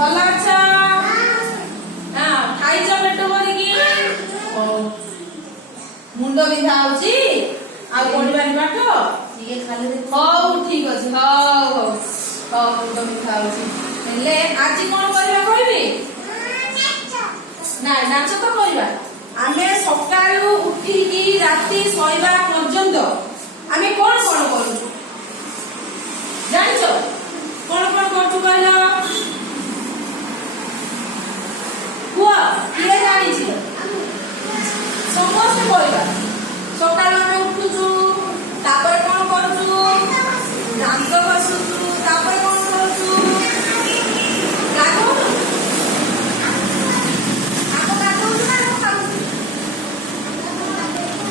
ଭଲ ଅଛ? ହଁ ଖାଇଛ ପେଟ ଭରିକି? ମୁଣ୍ଡ ବିନ୍ଧା ହଉଛି ଆଉ ପଢିବାନି ପାଠ ଟିକେ ଖାଲି ହଉ ଠିକ ଅଛି ହଉ ହଉ ହଉ ମୁଣ୍ଡ ବିନ୍ଧା ହଉଛି ହେଲେ ଆଜି କଣ କରିବା କହିବି? ନାଇଁ ନାଚ ତ କରିବା ଆମେ ସକାଳୁ ଉଠିକି ରାତି ଶୋଇବା ପର୍ଯ୍ୟନ୍ତ ଆମେ କଣ କଣ କରୁଛୁ ଜାଣିଛ? କଣ କଣ କରୁଛୁ କହିଲ? କୁହ କିଏ ଜାଣିଛି? ସମସ୍ତେ କହିବା ସକାଳୁ ଆମେ ଉଠୁଛୁ ତାପରେ କଣ କରୁଛୁ? ଦାନ୍ତ ଘଷୁଛୁ ତାପରେ କଣ କରୁଛୁ? ଗାଧଉଛୁ? ଆଗ ଗାଧଉଛୁ ନା ଆଗ ଖାଉଛୁ?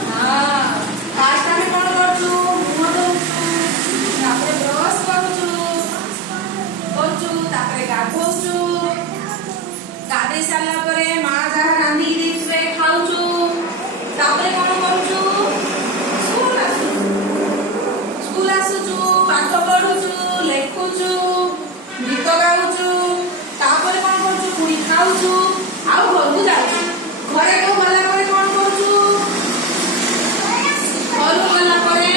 ହଁ ଫାଷ୍ଟ ଆମେ କଣ କରୁଛୁ? ମୁହଁ ଧୋଉଛୁ ତାପରେ ବ୍ରଶ କରୁଛୁ ତାପରେ ଗାଧଉଛୁ ଗାଧେଇ ସାରିଲା ପରେ ମା ଯାହା ରାନ୍ଧିକି ଦେଇଥିବେ ଖାଉଛୁ ତାପରେ କଣ କରୁଛୁ? ସ୍କୁଲ ଆସୁଛୁ ପାଠ ପଢୁଛୁ ଲେଖୁଛୁ ଗୀତ ଗାଉଛୁ ତାପରେ କଣ କରୁଛୁ? ପୁଣି ଖାଉଛୁ ଆଉ ଘରକୁ ଯାଉଛୁ ଘରକୁ ଗଲା ପରେ କଣ କରୁଛୁ? ଘରକୁ ଗଲା ପରେ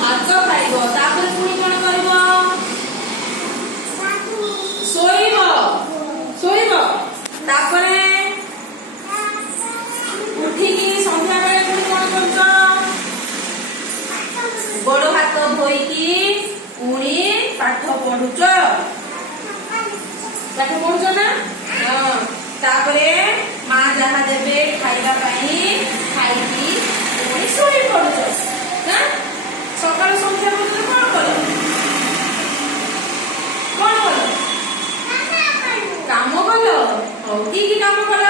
ଭାତ ଖାଇବ ତାପରେ ପୁଣି କଣ କରିବ? ଶୋଇବ ତାପରେ ଉଠିକି ସନ୍ଧ୍ୟା ବେଳେ ପୁଣି କଣ କରୁଛ? ଗୋଡ଼ ହାତ ଧୋଇକି ପୁଣି ପାଠ ପଢୁଛ ନା? ହଁ ତାପରେ ମା ଯାହା ଦେବେ ଖାଇବା ପାଇଁ ଖାଇକି ପୁଣି ଶୋଇ ପଡୁଛ ନା? ସକାଳୁ ସନ୍ଧ୍ୟା ପର୍ଯ୍ୟନ୍ତ କଣ କଲ? କାମ କଲ? ହଉ କି କାମ କଲ?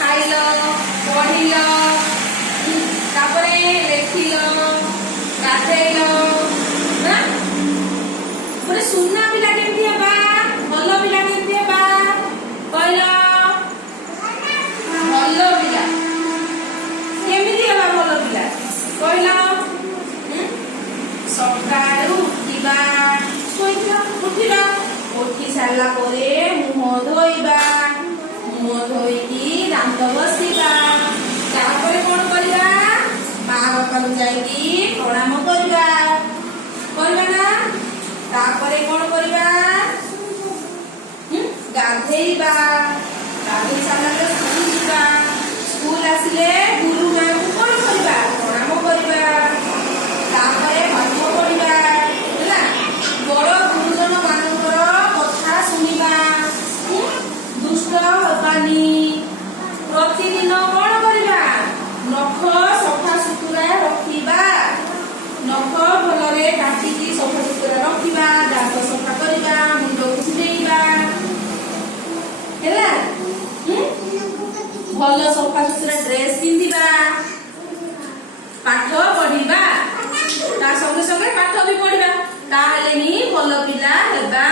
ଖାଇଲ ପଢିଲ ତାପରେ ଲେଖିଲ ଗାଧେଇଲ ନା? ଗୋଟେ ସୁନା ପିଲା କେମିତି ହେବା? ଭଲ ପିଲା କେମିତି ହେବା କହିଲ? ଭଲ ପିଲା କେମିତି ହେବା? ଭଲ ପିଲା କହିଲ? ସକାଳୁ ଉଠିବା ଉଠି ସାରିଲା ପରେ ମୁହଁ ଧୋଇବା ମୁହଁ ଧୋଇକି ଦାନ୍ତ ଘଷିବା ତାପରେ କଣ କରିବା? ମା ବାପାକୁ ଯାଇକି ପ୍ରଣାମ କରିବା ନା? ତାପରେ କଣ କରିବା? ଗାଧେଇବା ଗାଧେଇ ସାରିଲା ପରେ ସ୍କୁଲ ଯିବା ସ୍କୁଲ ଆସିଲେ ଗୁରୁ ମାଙ୍କୁ କଣ କରିବା? ପ୍ରଣାମ କରିବା ତାପରେ ପାଠ ପଢିବା ହେଲା ବଡ ଗୁରୁଜନ ମାନଙ୍କର କଥା ଶୁଣିବା ଦୁଷ୍ଟ ହବାନି ପ୍ରତିଦିନ କଣ କରିବା? ନଖ ସଫା ସୁତୁରା ରଖିବା ନଖ ଭଲରେ କାଟିକି ସଫା ସୁତୁରା ରଖିବା ଦାନ୍ତ ସଫା କରିବା ମୁଣ୍ଡ କୁଣ୍ଡେଇବା ହେଲା ଭଲ ସଫା ସୁତୁରା ଡ୍ରେସ ପିନ୍ଧିବା ପାଠ ପଢିବା ତା ସଙ୍ଗେ ସଙ୍ଗେ ପାଠ ବି ପଢିବା ତାହେଲେ ହିଁ ଭଲ ପିଲା ହେବା।